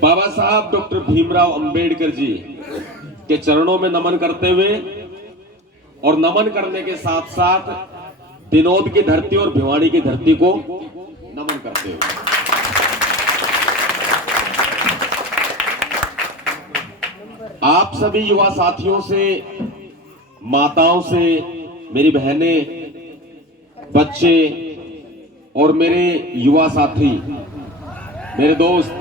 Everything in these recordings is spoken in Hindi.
बाबा साहब डॉक्टर भीमराव अंबेडकर जी के चरणों में नमन करते हुए और नमन करने के साथ साथ विनोद की धरती और भिवाड़ी की धरती को नमन करते हुए आप सभी युवा साथियों से, माताओं से, मेरी बहनें, बच्चे और मेरे युवा साथी, मेरे दोस्त,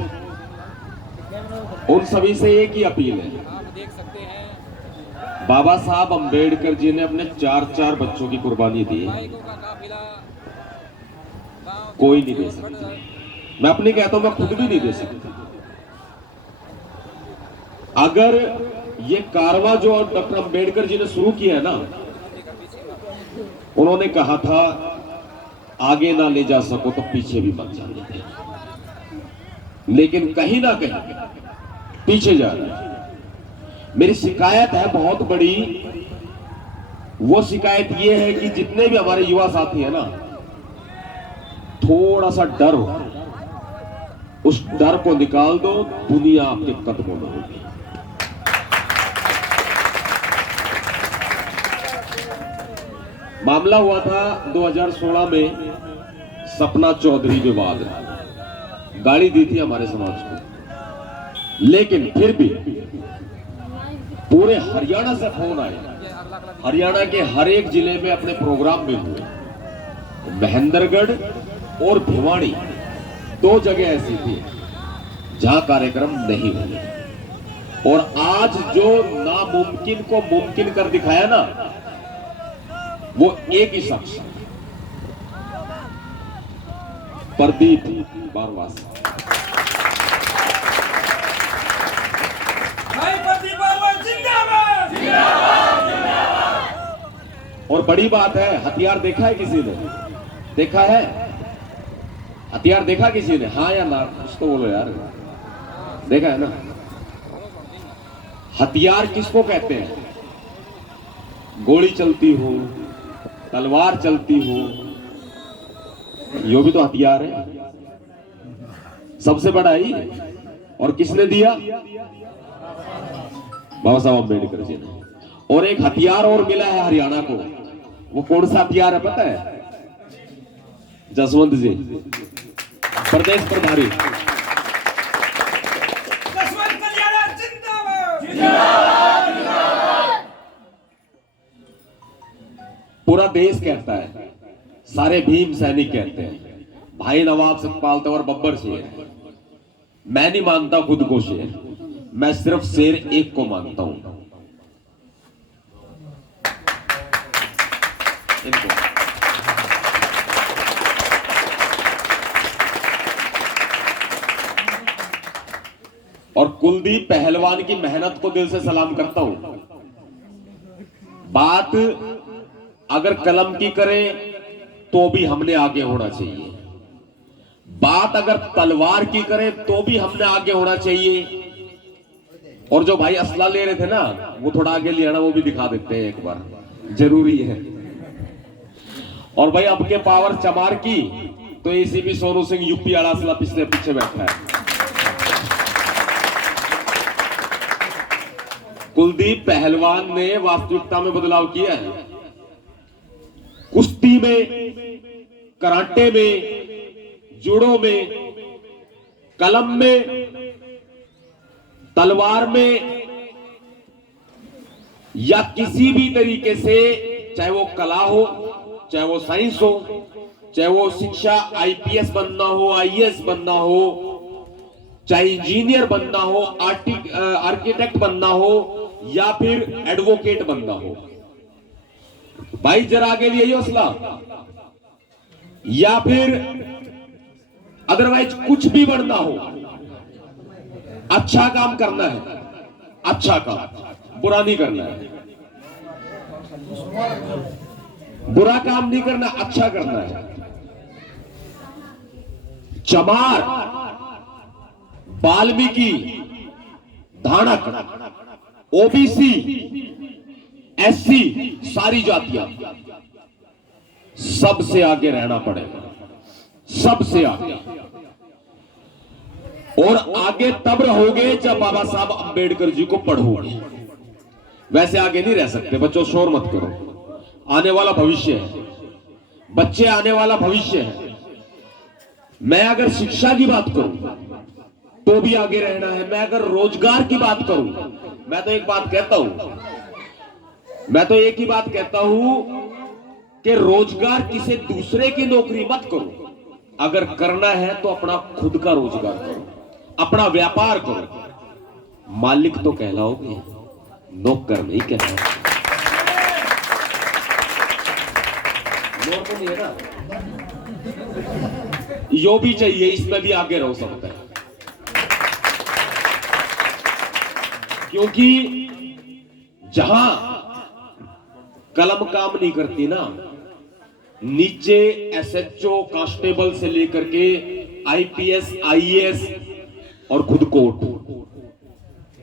उन सभी से एक ही अपील है। बाबा साहब अंबेडकर जी ने अपने 4 बच्चों की कुर्बानी दी, कोई नहीं दे सकता। मैं अपनी कहता हूं, मैं खुद भी नहीं दे सकता। अगर ये कारवां जो डॉक्टर अंबेडकर जी ने शुरू किया है ना, उन्होंने कहा था आगे ना ले जा सको तो पीछे भी मत जाने दे, लेकिन कहीं ना कहीं पीछे जा रहे हैं। मेरी शिकायत है बहुत बड़ी, वो शिकायत ये है कि जितने भी हमारे युवा साथी है ना, थोड़ा सा डर हो, उस डर को निकाल दो, दुनिया आपके कदमों में होगी। मामला हुआ था 2016 में, सपना चौधरी विवाद, गाली दी थी हमारे समाज को, लेकिन फिर भी पूरे हरियाणा से फोन आए, हरियाणा के हर एक जिले में अपने प्रोग्राम में हुए। महेंद्रगढ़ और भिवाड़ी 2 जगह ऐसी थी जहां कार्यक्रम नहीं हुए, और आज जो नामुमकिन को मुमकिन कर दिखाया ना, वो एक ही शख्स, प्रदीप बारवास। और बड़ी बात है, हथियार देखा है किसी ने? देखा है हथियार? देखा किसी ने? हाँ या ना, कुछ तो बोलो यार। देखा है ना? हथियार किसको कहते हैं? गोली चलती हो, तलवार चलती हो, यो भी तो हथियार है। सबसे बड़ा ही, और किसने दिया? बाबा साहब अम्बेडकर जी ने। और एक हथियार और मिला है हरियाणा को, वो कौन सा हथियार है पता है? जसवंत जी, प्रदेश प्रभारी। पूरा देश कहता है, सारे भीम सैनिक कहते हैं, भाई नवाब सतपाल तंवर बब्बर शेर। मैं नहीं मानता खुद को शेर, मैं सिर्फ शेर एक को मानता हूं, इनको। और कुलदीप पहलवान की मेहनत को दिल से सलाम करता हूं। बात अगर कलम की करें तो भी हमने आगे होना चाहिए, बात अगर तलवार की करें तो भी हमने आगे होना चाहिए। और जो भाई असला ले रहे थे ना, वो थोड़ा आगे ले आना, वो भी दिखा देते हैं एक बार, जरूरी है। और भाई अब के पावर चमार की, तो एसीपी सोनू सिंह यूपी वाला असला पिछले पीछे बैठा है। कुलदीप पहलवान ने वास्तविकता में बदलाव किया है। कुश्ती में, कराटे में, जूडो में, कलम में, तलवार में, या किसी भी तरीके से, चाहे वो कला हो, चाहे वो साइंस हो, चाहे वो शिक्षा, आईपीएस बनना हो, आईएएस बनना हो, चाहे इंजीनियर बनना हो, आर्किटेक्ट बनना हो, या फिर एडवोकेट बनना हो, भाई जरा आगे लिए हौसला। या फिर अदरवाइज कुछ भी बनना हो, अच्छा काम करना है, अच्छा काम, बुरा नहीं करना है, बुरा काम नहीं करना, अच्छा करना है। चमार, वाल्मीकि, धानक, ओबीसी, एससी, सारी जातियां, सबसे आगे रहना पड़ेगा, सबसे आगे। और आगे तब रहोगे जब बाबा साहब अंबेडकर जी को पढ़ोगे। वैसे आगे नहीं रह सकते। बच्चों शोर मत करो, आने वाला भविष्य है, बच्चे आने वाला भविष्य है। मैं अगर शिक्षा की बात करूं तो भी आगे रहना है। मैं अगर रोजगार की बात करूं, मैं तो एक बात कहता हूं, मैं तो एक ही बात कहता हूं कि रोजगार किसी दूसरे की नौकरी मत करो। अगर करना है तो अपना खुद का रोजगार करो, अपना व्यापार करो। मालिक तो कहलाओगे, नौकर नहीं कहलाओगे। नौकर नहीं है ना, यो भी चाहिए, इसमें भी आगे रहो सकता है। क्योंकि जहां कलम काम नहीं करती ना, नीचे एसएचओ कांस्टेबल से लेकर के आईपीएस आईएएस और खुद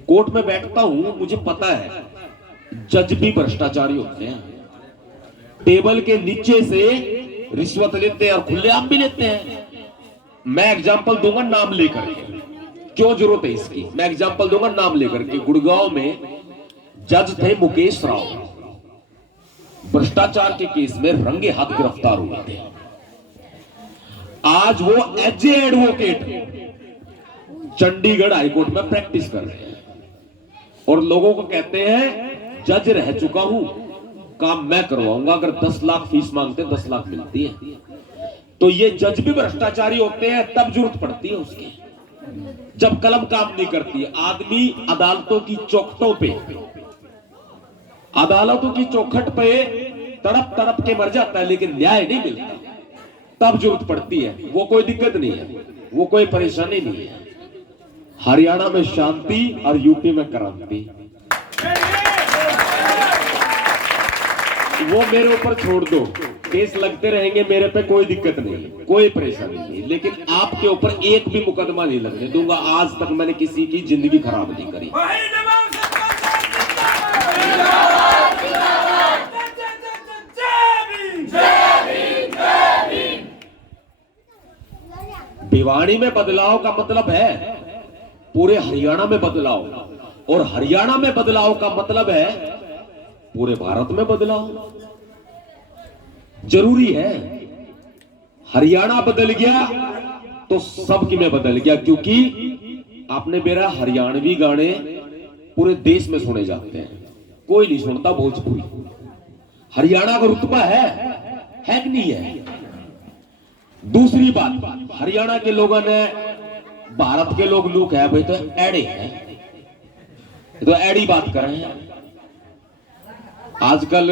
कोर्ट में बैठता हूं, मुझे पता है जज भी भ्रष्टाचारी होते हैं। टेबल के नीचे से रिश्वत लेते हैं और खुलेआम भी लेते हैं। मैं एग्जांपल दूंगा नाम लेकर के, क्यों जरूरत है इसकी, मैं एग्जांपल दूंगा नाम लेकर के। गुड़गांव में जज थे मुकेश राव, भ्रष्टाचार के केस में रंगे हाथ गिरफ्तार हुए थे। आज वो as a advocate Chandigarh high court में प्रैक्टिस कर रहे हैं और लोगों को कहते हैं जज रह चुका हूं, काम मैं करवाऊंगा। अगर 10 लाख फीस मांगते 10 लाख मिलती है। तो ये जज भी भ्रष्टाचारी होते हैं, तब जरूरत पड़ती है उसकी जब कलम काम नहीं करती। आदमी अदालतों की चौखटों पे, अदालतों की चौखट पे तड़प तड़प के मर जाता है, लेकिन न्याय नहीं मिलता, तब जरूरत पड़ती है। वो कोई दिक्कत नहीं है, वो कोई परेशानी नहीं है। हरियाणा में शांति और यूपी में क्रांति, वो मेरे ऊपर छोड़ दो। केस लगते रहेंगे मेरे पे, कोई दिक्कत नहीं, कोई परेशानी नहीं, लेकिन आपके ऊपर एक भी मुकदमा नहीं लगने दूंगा। आज तक मैंने किसी की जिंदगी खराब नहीं करी। भिवाड़ी में बदलाव का मतलब है पूरे हरियाणा में बदलाव, और हरियाणा में बदलाव का मतलब है पूरे भारत में बदलाव। जरूरी है। हरियाणा बदल गया तो सबकी में बदल गया, क्योंकि आपने मेरा हरियाणवी गाने पूरे देश में सुने जाते हैं, कोई नहीं सुनता भोजपुरी। हरियाणा का रुतबा है कि नहीं है? दूसरी बात, हरियाणा के लोगों ने, भारत के लोग है भाई तो एड़े हैं, तो एड़ी बात कर रहे हैं। आजकल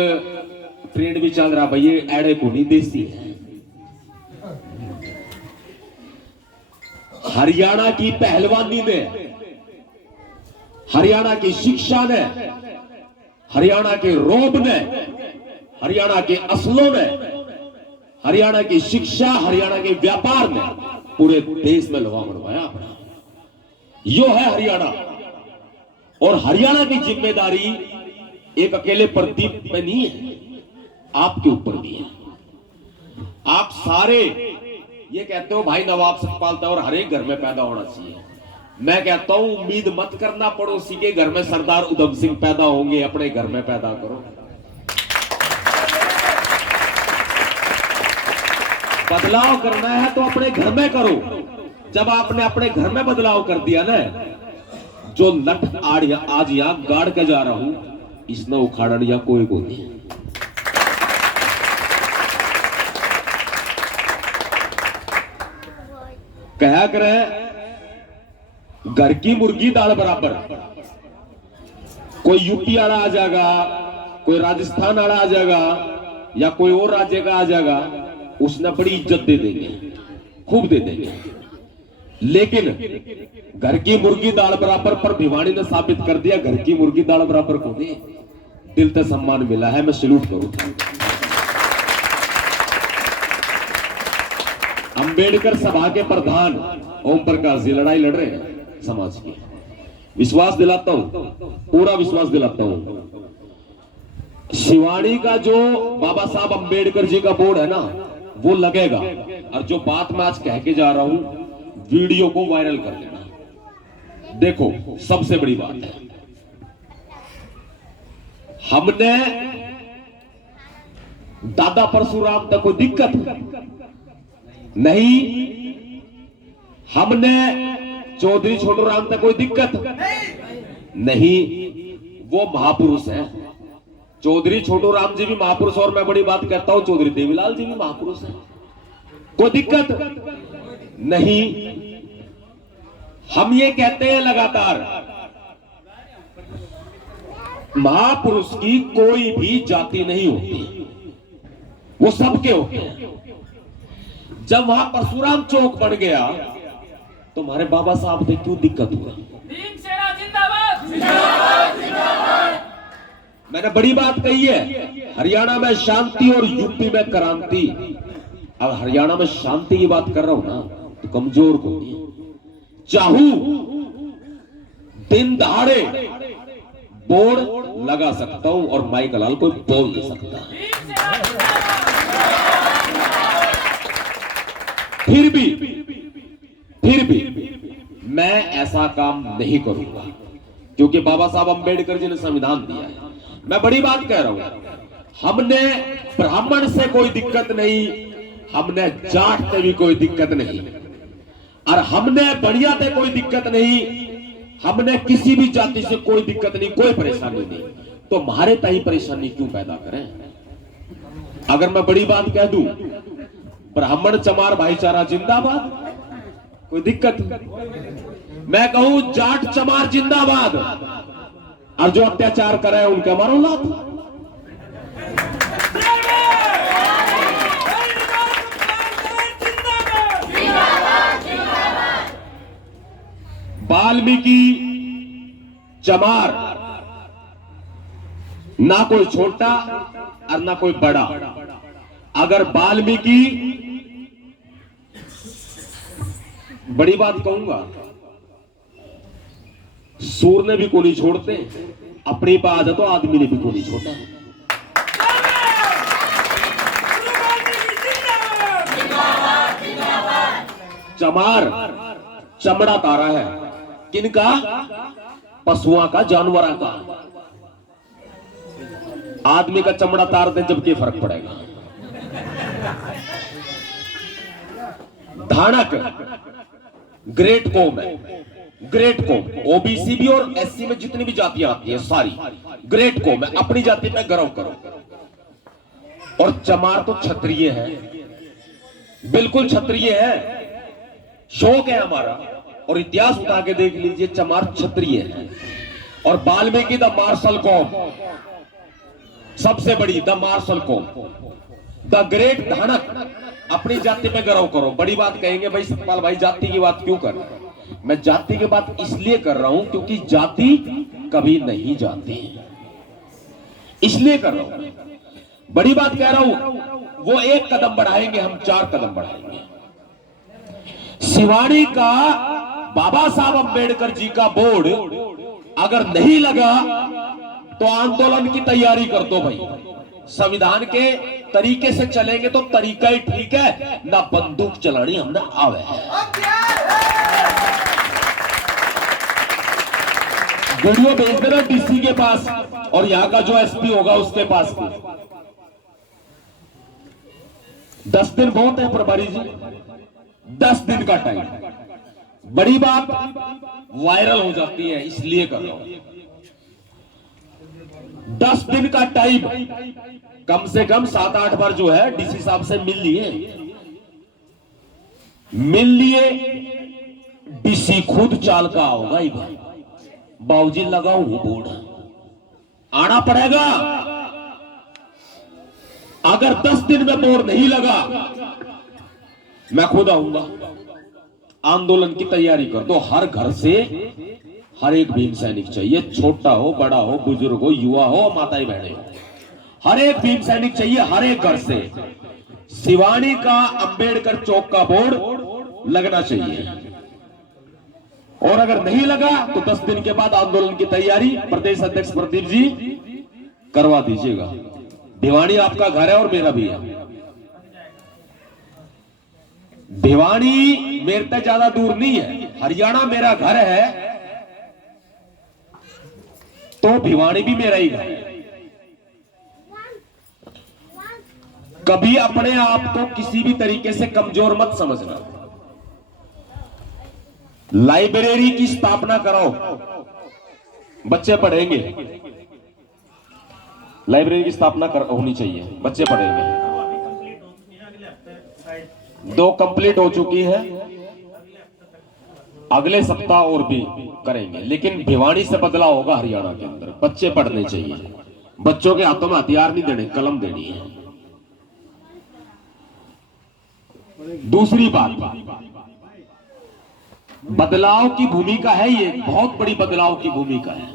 ट्रेंड भी चल रहा भाई, ये एड़े को नहीं देसी है। हरियाणा की पहलवानी ने, हरियाणा की शिक्षा ने, हरियाणा के रोब ने, हरियाणा के असलों ने, हरियाणा की शिक्षा, हरियाणा के व्यापार ने पूरे देश में लोहा मनवाया अपना। यो है हरियाणा। और हरियाणा की जिम्मेदारी एक अकेले प्रदीप पे नहीं है, आपके ऊपर भी है। आप सारे ये कहते हो भाई नवाब सतपाल और हर एक घर में पैदा होना चाहिए। मैं कहता हूं उम्मीद मत करना पड़ोसी के घर में सरदार उधम सिंह पैदा होंगे, अपने घर में पैदा करो। बदलाव करना है तो अपने घर में करो। जब आपने अपने घर में बदलाव कर दिया ना, जो नट आज यहां गाड़ के जा रहा हूं, इसने उखाड़ दिया कोई को नहीं। कहा करे घर की मुर्गी दाल बराबर। कोई यूपी वाला आ जाएगा, कोई राजस्थान वाला आ जाएगा, या कोई और राज्य का आ जाएगा, उसने बड़ी इज्जत दे देंगे, खूब दे देंगे। लेकिन घर की मुर्गी दाल बराबर पर भिवाड़ी ने साबित कर दिया घर की मुर्गी दाल बराबर को नहीं। दिल से सम्मान मिला है, मैं सैल्यूट करूं। अंबेडकर सभा के प्रधान ओम प्रकाश जी लड़ाई लड़ रहे हैं समाज की। विश्वास दिलाता हूं, पूरा विश्वास दिलाता हूं, शिवानी का जो बाबा साहब अंबेडकर जी का बोर्ड है ना, वो लगेगा। और जो बात मैं आज कह के जा रहा हूं, वीडियो को वायरल कर देना। देखो सबसे बड़ी बात है, हमने दादा परशुराम तक कोई दिक्कत नहीं, हमने चौधरी छोटू राम तक कोई दिक्कत नहीं। वो महापुरुष है, चौधरी छोटू राम जी भी महापुरुष, और मैं बड़ी बात कहता हूं चौधरी देवीलाल जी भी महापुरुष है, कोई दिक्कत नहीं। हम ये कहते हैं लगातार, महापुरुष की कोई भी जाति नहीं होती, वो सबके होते हैं। जब वहां परशुराम चौक बन गया तो हमारे बाबा साहब ने क्यों दिक्कत हुआ? मैंने बड़ी बात कही है, हरियाणा में शांति और यूपी में क्रांति। अब हरियाणा में शांति की बात कर रहा हूं ना, तो कमजोर को नहीं, चाहूं दिन दहाड़े बोर्ड लगा सकता हूं और माइक लाल को बोल दे सकता है। फिर भी मैं ऐसा काम नहीं करूंगा, क्योंकि बाबा साहब अंबेडकर जी ने संविधान दिया है। मैं बड़ी बात कह रहा हूं, हमने ब्राह्मण से कोई दिक्कत नहीं, हमने जाट से भी कोई दिक्कत नहीं, और हमने बढ़िया से कोई दिक्कत नहीं, हमने किसी भी जाति से कोई दिक्कत नहीं, कोई परेशानी नहीं। तो हमारे ताई परेशानी क्यों पैदा करें? अगर मैं बड़ी बात कह दूं, ब्राह्मण चमार भाईचारा जिंदाबाद, कोई दिक्कत नहीं। मैं कहूं जाट चमार जिंदाबाद, और जो अत्याचार करे उनके मारो लात। वाल्मीकि चमार, ना कोई छोटा और ना कोई बड़ा। अगर वाल्मीकि, बड़ी बात कहूंगा, सूर ने भी को नहीं छोड़ते, अपनी पे आ जाए तो आदमी ने भी को नहीं छोड़ा। चमार चमड़ा तारा है, किनका? पशुओं का, जानवरों का। आदमी का चमड़ा तार दे जब क्या फर्क पड़ेगा? धानक ग्रेट कॉम है, ग्रेट कॉम। ओबीसी भी और एससी में जितनी भी जातियां आती है सारी ग्रेट कॉम है, अपनी जाति पे गर्व करो। और चमार तो क्षत्रिय है, बिल्कुल क्षत्रिय है, शौक है हमारा। और इतिहास उठा के देख लीजिए, चमार क्षत्रिय है। और वाल्मीकि द मार्शल कॉम, सबसे बड़ी द मार्शल कॉम, द ग्रेट धानक। अपनी जाति पे गर्व करो। बड़ी बात कहेंगे भाई सतपाल भाई जाति की बात क्यों कर? मैं जाति की बात इसलिए कर रहा हूं क्योंकि जाति कभी नहीं जाती, इसलिए कर रहा हूं। बड़ी बात कह रहा हूं, वो एक कदम बढ़ाएंगे, हम 4 कदम बढ़ाएंगे। शिवानी का बाबा साहब अंबेडकर जी का बोर्ड अगर नहीं लगा तो आंदोलन की तैयारी कर दो भाई। संविधान के तरीके से चलेंगे तो तरीका ही ठीक है, ना बंदूक चलानी हमने आवे है। वीडियो भेज देना डीसी के पास और यहां का जो एसपी होगा उसके पास भी। 10 दिन बहुत है प्रभारी जी, 10 दिन का टाइम। बड़ी बात वायरल हो जाती है इसलिए कर रहा हूं। 10 दिन का टाइम, कम से कम 7-8 बार जो है डीसी साहब से मिल लिए। डीसी खुद चाल का होगा ही भाई, बाबूजी लगाऊं बोर्ड, आना पड़ेगा। अगर 10 दिन में बोर्ड नहीं लगा, मैं खुद आऊंगा। आंदोलन की तैयारी कर दो। हर घर से हर एक भीम सैनिक चाहिए, छोटा हो, बड़ा हो, बुजुर्ग हो, युवा हो, माताएं बहने हो, हर एक भीम सैनिक चाहिए, हर एक घर से। शिवानी का अंबेडकर चौक का बोर्ड लगना चाहिए, और अगर नहीं लगा तो 10 दिन के बाद आंदोलन की तैयारी प्रदेश अध्यक्ष प्रदीप जी करवा दीजिएगा। भिवानी आपका घर है और मेरा भी है। भिवानी मेरे से ज्यादा दूर नहीं है, हरियाणा मेरा घर है तो भिवानी भी मेरा ही घर है। कभी अपने आप को किसी भी तरीके से कमजोर मत समझना। लाइब्रेरी की स्थापना कराओ, बच्चे पढ़ेंगे। लाइब्रेरी की स्थापना होनी चाहिए, बच्चे पढ़ेंगे। 2 कंप्लीट हो चुकी है, अगले सप्ताह और भी करेंगे। लेकिन भिवानी से बदलाव होगा हरियाणा के अंदर। बच्चे पढ़ने चाहिए, बच्चों के हाथों में हथियार नहीं देने, कलम देनी है। दूसरी बात, बदलाव की भूमिका है, ये बहुत बड़ी बदलाव की भूमिका है।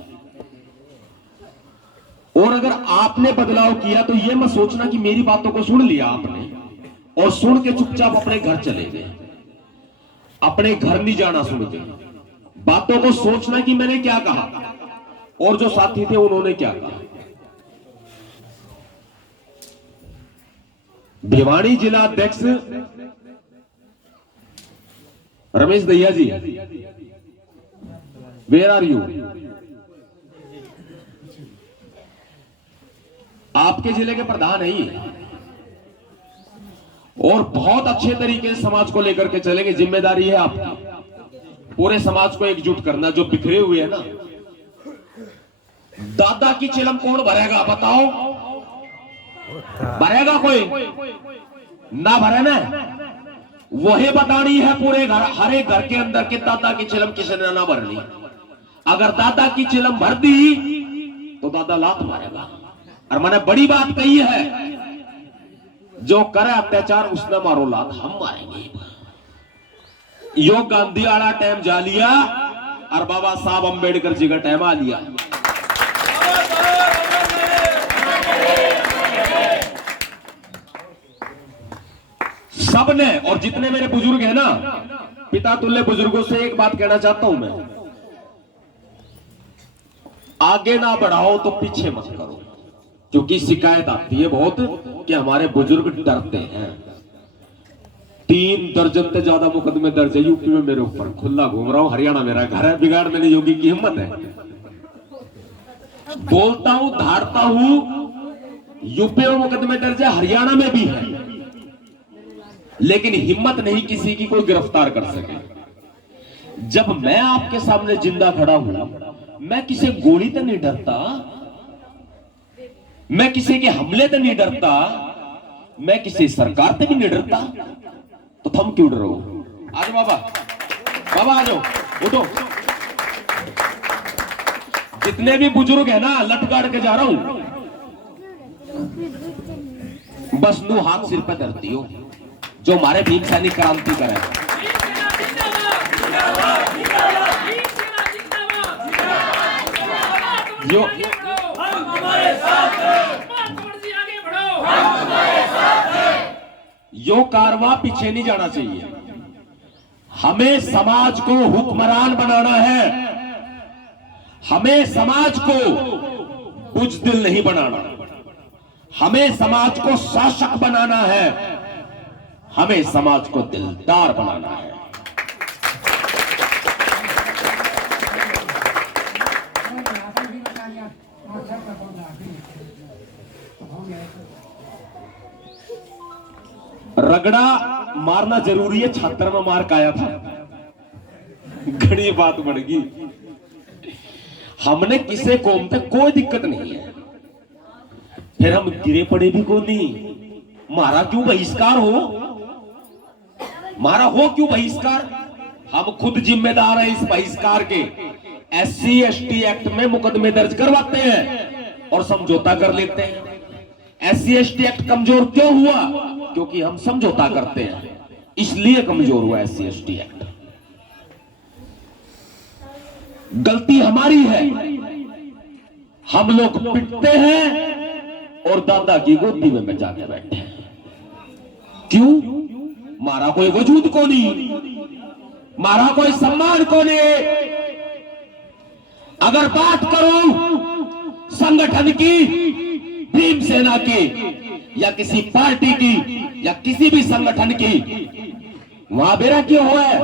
और अगर आपने बदलाव किया तो ये मत सोचना कि मेरी बातों को सुन लिया आपने और सुन के चुपचाप अपने घर चले गए। अपने घर नहीं जाना सुन के, बातों को सोचना कि मैंने क्या कहा और जो साथी थे उन्होंने क्या कहा। भिवानी जिला अध्यक्ष रमेश दहिया जी, वेयर आर यू? आपके जिले के प्रधान है ये, और बहुत अच्छे तरीके से समाज को लेकर के चलेंगे। जिम्मेदारी है आपकी, पूरे समाज को एकजुट करना। जो बिखरे हुए है ना, दादा की चिलम कौन भरेगा बताओ? भरेगा कोई? ना भरे ना, वही बतानी है पूरे घर, हर एक घर के अंदर के दादा की चिलम किसने ना भरनी। अगर दादा की चिलम भर दी तो दादा लात मारेगा। और मैंने बड़ी बात कही है, जो करे अत्याचार उसने मारो लात, हम मारेंगे। यो गांधी वाला टाइम जा लिया और बाबा साहब अंबेडकर जी का टाइम आ लिया। सबने, और जितने मेरे बुजुर्ग हैं ना, पिता तुल्य बुजुर्गों से एक बात कहना चाहता हूं मैं, आगे ना बढ़ाओ तो पीछे मत करो। क्योंकि शिकायत आती है बहुत कि हमारे बुजुर्ग डरते हैं। 3 दर्जन से ज्यादा मुकदमे दर्ज है यूपी में मेरे ऊपर। खुला घूम रहा हूं, हरियाणा मेरा घर है, बिगाड़ने में योगी की हिम्मत है। बोलता हूं, धारता हूं, यूपी में मुकदमे दर्ज है, हरियाणा में भी है, लेकिन हिम्मत नहीं किसी की कोई गिरफ्तार कर सके। जब मैं आपके सामने जिंदा खड़ा हूं, मैं किसी गोली तो नहीं डरता, मैं किसी के हमले तो नहीं डरता, मैं किसी सरकार से भी नहीं डरता, तो तुम क्यों डरो? आज बाबा, बाबा आ जाओ, उठो। जितने भी बुजुर्ग है ना, लटकाड़ के जा रहा हूं, बस नू हाथ सिर पर धरती हो, जो हमारे भीम सैनिक क्रांति करे। जो यो कारवां पीछे नहीं जाना चाहिए। हमें समाज को हुक्मरान बनाना है, हमें समाज को बुजदिल नहीं बनाना, हमें समाज को शासक बनाना है, हमें समाज को दिलदार बनाना है। रगड़ा मारना जरूरी है, छात्र में मार काया था, घड़ी बात बढ़ गई। हमने किसे कौम पे कोई दिक्कत नहीं है, फिर हम गिरे पड़े भी को नहीं। मारा क्यों बहिष्कार हो, मारा हो क्यों बहिष्कार? हम खुद जिम्मेदार हैं इस बहिष्कार के। SC ST एक्ट में मुकदमे दर्ज करवाते हैं और समझौता कर लेते हैं। SC ST एक्ट कमजोर क्यों हुआ? क्योंकि हम समझौता करते हैं, इसलिए कमजोर हुआ SC ST एक्ट। गलती हमारी है, हम लोग पिटते हैं और दादा की गोदी में बचा के बैठे हैं। क्यों? मारा कोई वजूद को नहीं, मारा कोई सम्मान को नहीं। अगर बात करो संगठन की, भीम सेना की या किसी पार्टी की या किसी भी संगठन की, वहां बेरा क्यों हुआ है?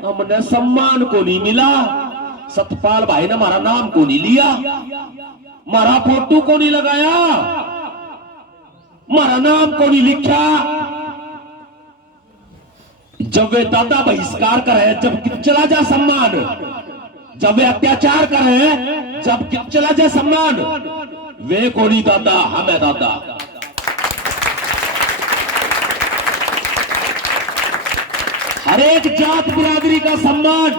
हमने सम्मान को नहीं मिला, सतपाल भाई ने हमारा नाम को नहीं लिया, हमारा फोटो को नहीं लगाया, हमारा नाम को नहीं लिखा। जब वे दादा बहिष्कार करे, जब चला जा सम्मान, जब वे अत्याचार करे, जब चला जा सम्मान, वे को नहीं दादा, हम है दादा। हर एक जात बिरादरी का सम्मान,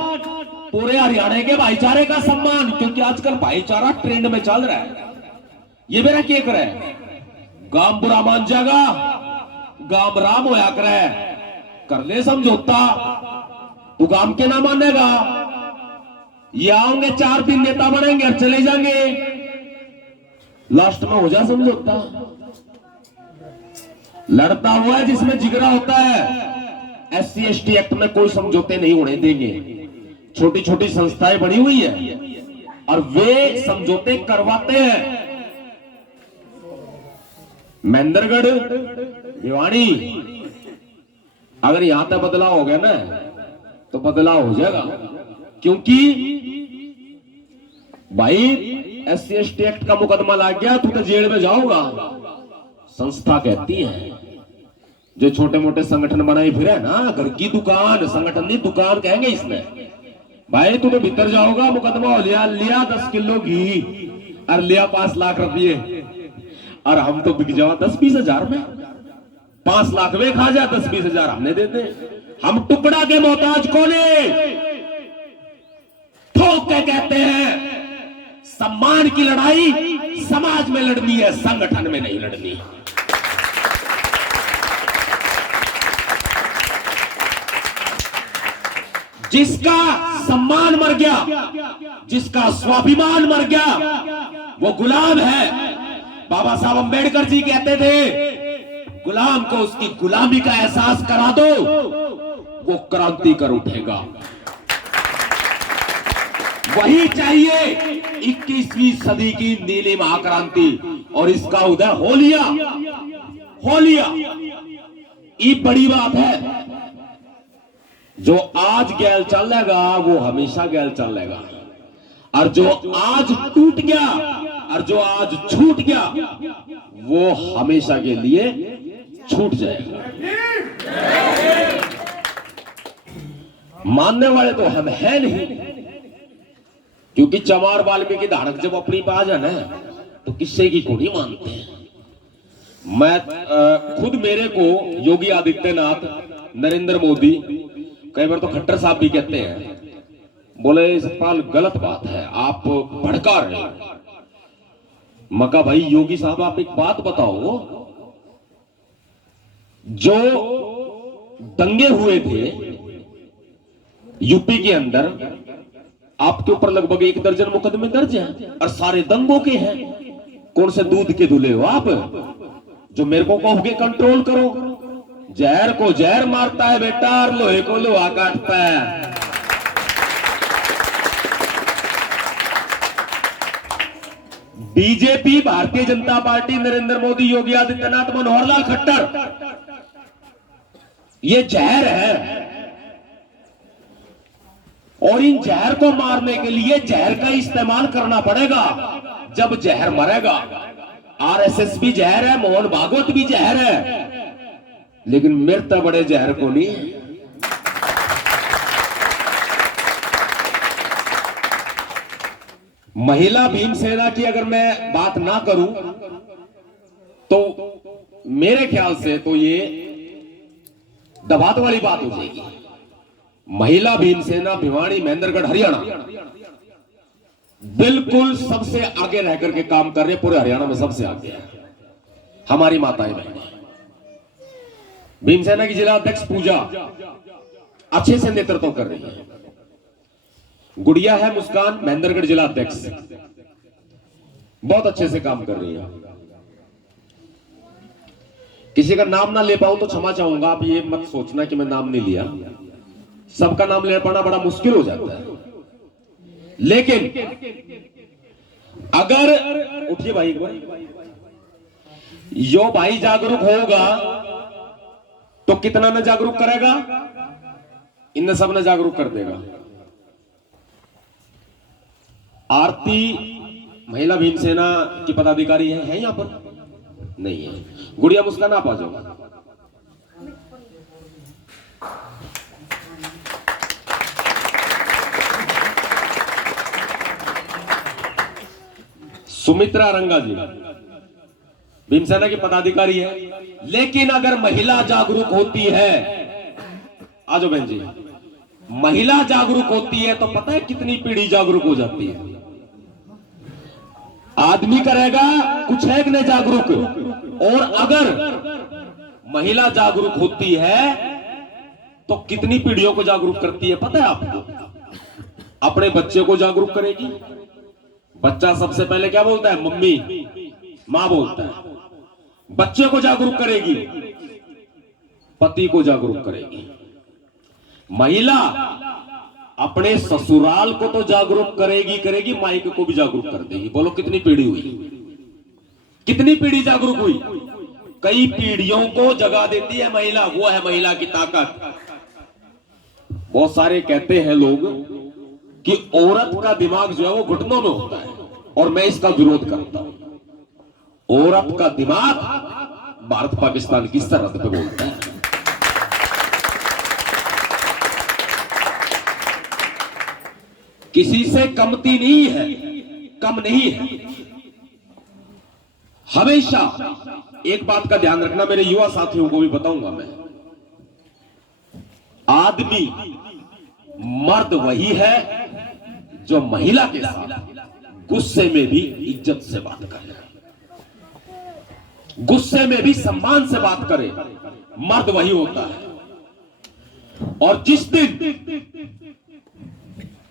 पूरे हरियाणा के भाईचारे का सम्मान, क्योंकि आजकल भाईचारा ट्रेंड में चल रहा है। ये मेरा क्या करे, गांव बुरा मान जाएगा, गांव राम होया करे, कर ले समझौता, तू गांव के ना मानेगा, ये आओगे 4 दिन नेता बनेंगे और चले जाएंगे, लास्ट में हो जा समझौता। लड़ता हुआ है जिसमें जिगरा होता है। SC ST एक्ट में कोई समझौते नहीं होने देंगे। छोटी छोटी संस्थाएं बनी हुई है और वे समझौते करवाते हैं। महेंद्रगढ़, भिवानी, अगर यहां तक बदलाव हो गया ना तो बदलाव हो जाएगा, क्योंकि भाई SC ST एक्ट का मुकदमा लग गया, तू तो जेल में जाओगा। संस्था कहती है, जो छोटे मोटे संगठन बनाए फिर है ना, घर की दुकान, संगठन नहीं दुकान कहेंगे इसमें। भाई तू तो भीतर जाओगा, मुकदमा हो लिया 10 किलो घी और लिया 5 लाख रुपये, और हम तो बिक जाओ 10-20 हजार में। 5 लाख वे खा जा, 10-20 हजार हमने दे दे। हम टुकड़ा के मोहताज कोने ठोक के कहते हैं, सम्मान की लड़ाई समाज में लड़नी है, संगठन में नहीं लड़नी। जिसका सम्मान मर गया, जिसका स्वाभिमान मर गया, वो गुलाम है। बाबा साहब अंबेडकर जी कहते थे, गुलाम को उसकी गुलामी का एहसास करा दो, वो क्रांति कर उठेगा। वही चाहिए 21वीं सदी की नीली महाक्रांति, और इसका उदय हो लिया, हो लिया। ये बड़ी बात है। जो आज गैल चलेगा वो हमेशा गैल चलेगा, और जो आज टूट गया और जो आज छूट गया वो हमेशा के लिए छूट जाएगा। मानने वाले तो हम हैं नहीं, क्योंकि चमार वाल्मीकि धाड़क जब अपनी पे आ जाए ना तो किस्से की को नहीं मानते हैं। मैं खुद मेरे को योगी आदित्यनाथ, नरेंद्र मोदी, कई बार तो खट्टर साहब भी कहते हैं, बोले सतपाल गलत बात है, आप भड़का रहे हो। मका भाई योगी साहब आप एक बात बताओ, जो दंगे हुए थे यूपी के अंदर, आपके ऊपर लगभग 1 दर्जन मुकदमे दर्ज हैं और सारे दंगों के हैं। कौन से दूध के धुले हो आप, जो मेरे को कहोगे कंट्रोल करो? जहर को जहर मारता है बेटा, और लोहे को लोहा काटता है। बीजेपी, भारतीय जनता पार्टी, नरेंद्र मोदी, योगी आदित्यनाथ, मनोहर लाल खट्टर, ये जहर है, और इन जहर को मारने के लिए जहर का इस्तेमाल करना पड़ेगा। जब जहर मरेगा, RSS भी जहर है, मोहन भागवत भी जहर है, लेकिन मरता बड़े जहर को नहीं। महिला भीमसेना की अगर मैं बात ना करूं तो मेरे ख्याल से तो ये दबात वाली बात हो जाएगी। महिला भीमसेना भिवानी, महेंद्रगढ़, हरियाणा बिल्कुल सबसे आगे रह करके काम कर रहे हैं, पूरे हरियाणा में सबसे आगे है हमारी माताएं बहनें। भीमसेना की जिला अध्यक्ष पूजा अच्छे से नेतृत्व कर रही है। गुड़िया है मुस्कान, महेंद्रगढ़ जिला अध्यक्ष, बहुत अच्छे से काम कर रही है। किसी का नाम ना ले पाऊं तो क्षमा चाहूंगा, आप ये मत सोचना कि मैं नाम नहीं लिया। सबका नाम ले पाना बड़ा मुश्किल हो जाता है, लेकिन अगर उठिए भाई, यो भाई जागरूक होगा तो कितना न जागरूक करेगा, इन सब ने जागरूक कर देगा। आरती महिला भीमसेना की पदाधिकारी है यहाँ पर? नहीं है। गुड़िया मुस्कान, आप आ जाओ। सुमित्रा रंगा जी भीमसेना की पदाधिकारी है। लेकिन अगर महिला जागरूक होती है, आ जाओ बहन जी, महिला जागरूक होती है तो पता है कितनी पीढ़ी जागरूक हो जाती है। आदमी करेगा कुछ है कि नहीं जागरूक, और अगर महिला जागरूक होती है तो कितनी पीढ़ियों को जागरूक करती है पता है आपको? अपने बच्चे को जागरूक करेगी। बच्चा सबसे पहले क्या बोलता है? मम्मी, मां बोलता है। बच्चे को जागरूक करेगी, पति को जागरूक करेगी। महिला अपने ससुराल को तो जागरूक करेगी, मायके को भी जागरूक कर देगी। बोलो कितनी पीढ़ी हुई, कितनी पीढ़ी जागरूक हुई? कई पीढ़ियों को जगा देती है महिला। वो है महिला की ताकत। बहुत सारे कहते हैं लोग कि औरत का दिमाग जो है वो घुटनों में होता है, और मैं इसका विरोध करता हूं। औरत का दिमाग भारत पाकिस्तान की सरहद पे बोलता है। किसी से कमती नहीं है, कम नहीं है। हमेशा एक बात का ध्यान रखना, मेरे युवा साथियों को भी बताऊंगा मैं, आदमी मर्द वही है जो महिला के साथ गुस्से में भी इज्जत से बात करे, गुस्से में भी सम्मान से बात करे। मर्द वही होता है। और जिस दिन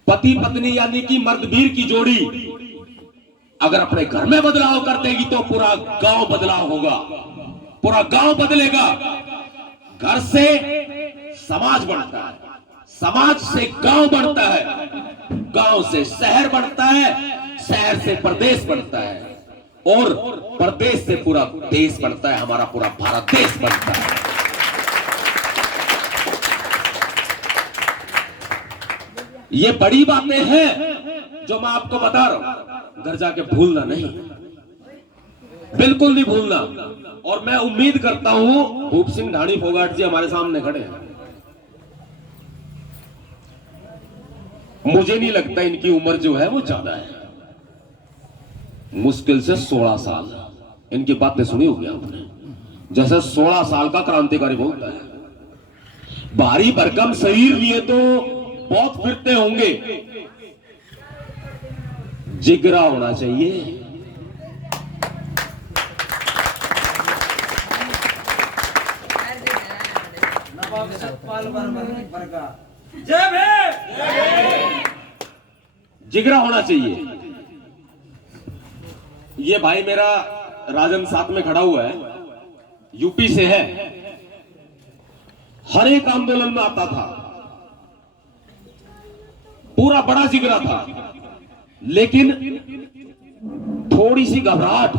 पति पत्नी यानी कि मर्द वीर की जोड़ी अगर अपने घर में बदलाव कर देगी तो पूरा गांव बदलाव होगा, पूरा गांव बदलेगा। घर से समाज बढ़ता है, समाज से गांव बढ़ता है, गांव से शहर बढ़ता है, शहर से प्रदेश बढ़ता है, और प्रदेश से पूरा देश बढ़ता है। हमारा पूरा भारत देश बढ़ता है। ये बड़ी बातें हैं जो मैं आपको बता रहा हूं। घर जाके भूलना नहीं, बिल्कुल नहीं भूलना। और मैं उम्मीद करता हूं, भूप सिंह ढाणी फोगाट जी हमारे सामने खड़े हैं। मुझे नहीं लगता इनकी उम्र जो है वो ज्यादा है, मुश्किल से 16 साल। इनकी बातें सुनी होगी आपने, जैसे 16 साल का क्रांतिकारी बोलता है। भारी भरकम शरीर लिए तो बहुत फिरते होंगे, जिगरा होना चाहिए। जिगरा होना चाहिए। ये भाई मेरा राजन साथ में खड़ा हुआ है, यूपी से है। हर एक आंदोलन में आता था, पूरा बड़ा जिगरा था, लेकिन थोड़ी सी घबराहट,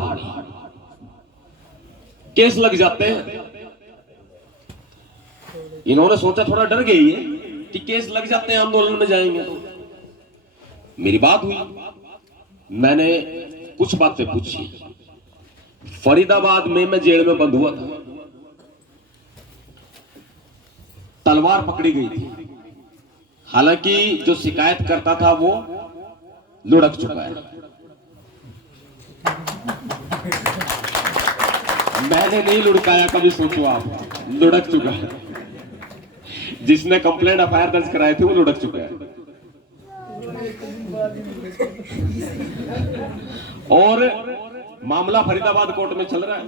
केस लग जाते हैं। इन्होंने सोचा, थोड़ा डर गई है कि केस लग जाते हैं, आंदोलन में जाएंगे। मेरी बात हुई, मैंने कुछ बातें पूछी। फरीदाबाद में मैं जेल में बंद हुआ था, तलवार पकड़ी गई थी। हालांकि जो शिकायत करता था वो लुढ़क चुका है। मैंने नहीं लुढ़काया, कभी सोचो आप, लुढ़क चुका है। जिसने कंप्लेंट एफआईआर दर्ज कराए थे वो लुढ़क चुका है। और मामला फरीदाबाद कोर्ट में चल रहा है।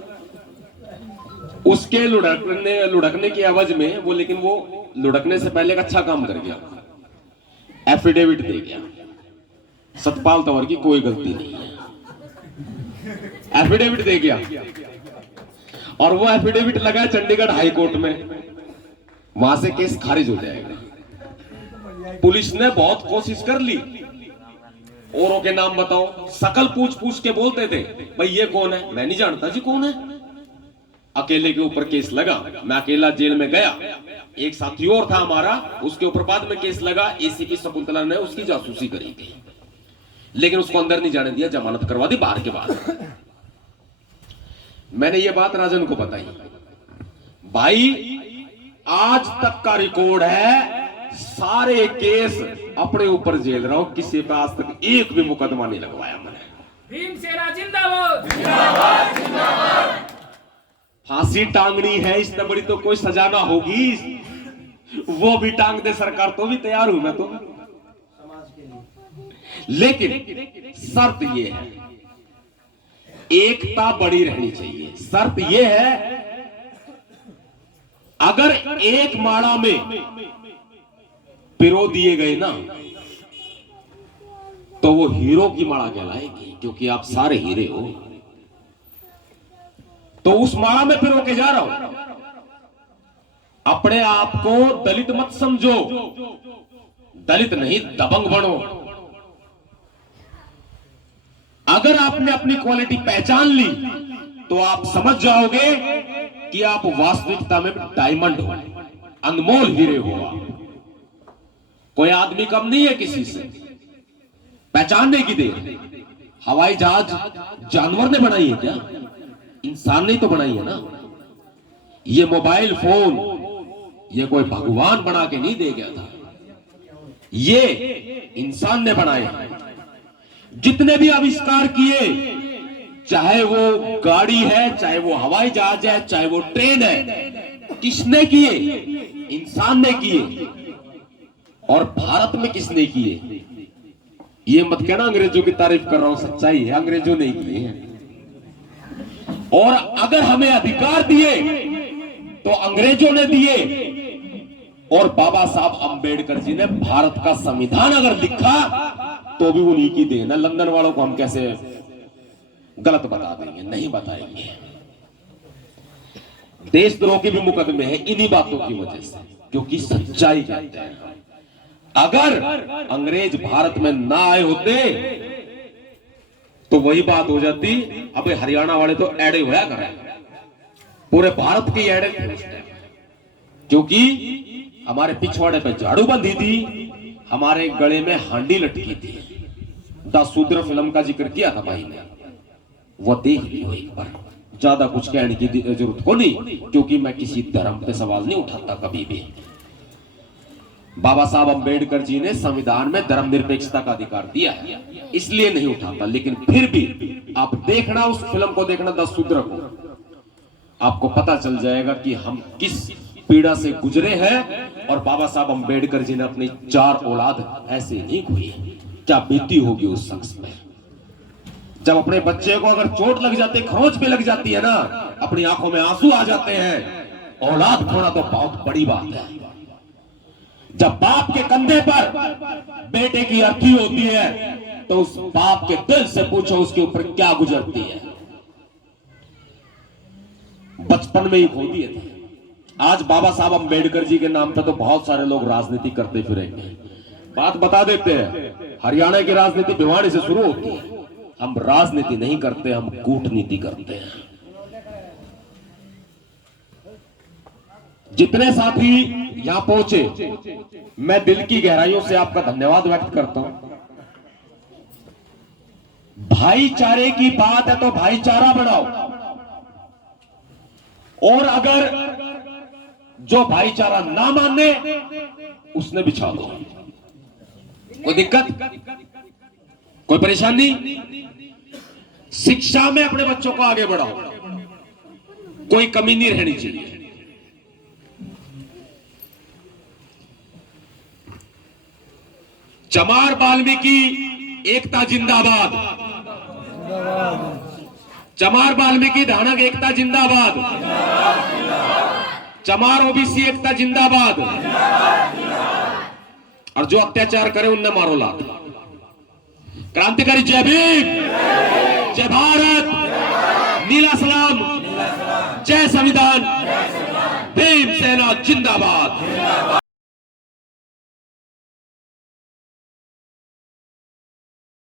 उसके लुढ़कने की एवज में वो, लेकिन वो लुढ़कने से पहले एक अच्छा काम कर गया, एफिडेविट दे गया। सतपाल तंवर की कोई गलती नहीं है, एफिडेविट दे गया। और वो एफिडेविट लगा चंडीगढ़ हाई कोर्ट में, वहां से केस खारिज हो जाएगा। पुलिस ने बहुत कोशिश कर ली, औरों के नाम बताओ, सकल पूछ पूछ के बोलते थे, भाई ये कौन है? मैं नहीं जानता जी कौन है। अकेले के ऊपर केस लगा, मैं अकेला जेल में गया, एक साथी और था हमारा, उसके ऊपर बाद में केस लगा। एसीपी शकुंतला ने उसकी जासूसी करी थी। लेकिन उसको अंदर नहीं जाने दिया, जमानत करवा दी बाहर के बाद। मैंने ये बात राजन को बताई, भाई आज तक का रिकॉर्ड है, सारे केस अपने ऊपर झेल रहा हूं, किसी पे आज तक एक भी मुकदमा नहीं लगवाया मैंने। भीमसेना जिंदाबाद। फांसी टांगनी है, इससे बड़ी तो कोई सजा ना होगी, वो भी टांग दे सरकार तो भी तैयार हूं मैं तो। लेकिन शर्त ये है, एकता बड़ी रहनी चाहिए। शर्त ये है, अगर एक माड़ा में पिरो दिए गए ना तो वो हीरो की माड़ा कहलाएगी, क्योंकि आप सारे हीरे हो। तो उस माड़ा में पिरो के जा रहा हूं। अपने आप को दलित मत समझो, दलित नहीं दबंग बनो। अगर आपने अपनी क्वालिटी पहचान ली तो आप समझ जाओगे कि आप वास्तविकता में डायमंड हो, अनमोल हीरे हो। कोई आदमी कम नहीं है किसी से, पहचानने की देर। हवाई जहाज जानवर ने बनाई है क्या? इंसान ने तो बनाई है ना। ये मोबाइल फोन ये कोई भगवान बना के नहीं दे गया था, ये इंसान ने बनाए हैं। जितने भी आविष्कार किए, चाहे वो गाड़ी है, चाहे वो हवाई जहाज है, चाहे वो ट्रेन है, किसने किए? इंसान ने किए। और भारत में किसने किए? ये मत कहना अंग्रेजों की तारीफ कर रहा हूं, सच्चाई है, अंग्रेजों ने किए हैं। और अगर हमें अधिकार दिए तो अंग्रेजों ने दिए, और बाबा साहब अंबेडकर जी ने भारत का संविधान अगर लिखा तो भी उन्हीं की देन है। लंदन वालों को हम कैसे गलत बता देंगे? नहीं बताएंगे। देशद्रोह के भी मुकदमे हैं इन्हीं बातों की वजह से, क्योंकि सच्चाई कहते हैं। अगर अंग्रेज भारत में ना आए होते तो वही बात हो जाती, अबे हरियाणा वाले तो एड़े होया कर, पूरे भारत के एड़े थे उस टाइम, क्योंकि हमारे पिछवाड़े पे झाड़ू बंधी थी, हमारे गले में हांडी लटकी थी। द शूद्र फिल्म का जिक्र किया था भाई ने, वो देख लियो एक बार। ज्यादा कुछ कहने की जरूरत को नहीं, क्योंकि मैं किसी धर्म पे सवाल नहीं उठाता कभी भी। बाबा साहब अंबेडकर जी ने संविधान में धर्मनिरपेक्षता का अधिकार दिया है, इसलिए नहीं उठाता। लेकिन फिर भी आप देखना, उस फिल्म को देखना, द शूद्र को, आपको पता चल जाएगा कि हम किस पीड़ा से गुजरे हैं। और बाबा साहब अंबेडकर जी ने अपनी 4 औलाद ऐसे नहीं खोई। क्या बीती होगी उस शख्स में, जब अपने बच्चे को अगर चोट लग जाती, खरोंच पे लग जाती है ना, अपनी आंखों में आंसू आ जाते हैं। औलाद खोना तो बहुत बड़ी बात है। जब बाप के कंधे पर बेटे की अर्थी होती है तो उस बाप के दिल से पूछो उसके ऊपर क्या गुजरती है। बचपन में ही खो दिए थे। आज बाबा साहब अंबेडकर जी के नाम पर तो बहुत सारे लोग राजनीति करते फिरेंगे। बात बता देते हैं, हरियाणा की राजनीति भिवाड़ी से शुरू होती है। हम राजनीति नहीं करते, हम कूटनीति करते हैं। जितने साथी यहां पहुंचे, मैं दिल की गहराइयों से आपका धन्यवाद व्यक्त करता हूं। भाईचारे की बात है तो भाईचारा बढ़ाओ, और अगर जो भाईचारा ना माने उसने बिछा दो। कोई दिक्कत, कोई परेशानी? शिक्षा में अपने बच्चों को आगे बढ़ाओ, कोई कमी नहीं रहनी चाहिए। चमार वाल्मीकि एकता जिंदाबाद, चमार वाल्मीकि धानक एकता जिंदाबाद, चमार ओबीसी एकता जिंदाबाद। और जो अत्याचार करे उनने मारो लात। क्रांतिकारी जय भीम, जय भारत, नीला सलाम, जय संविधान, भीम सेना जिंदाबाद।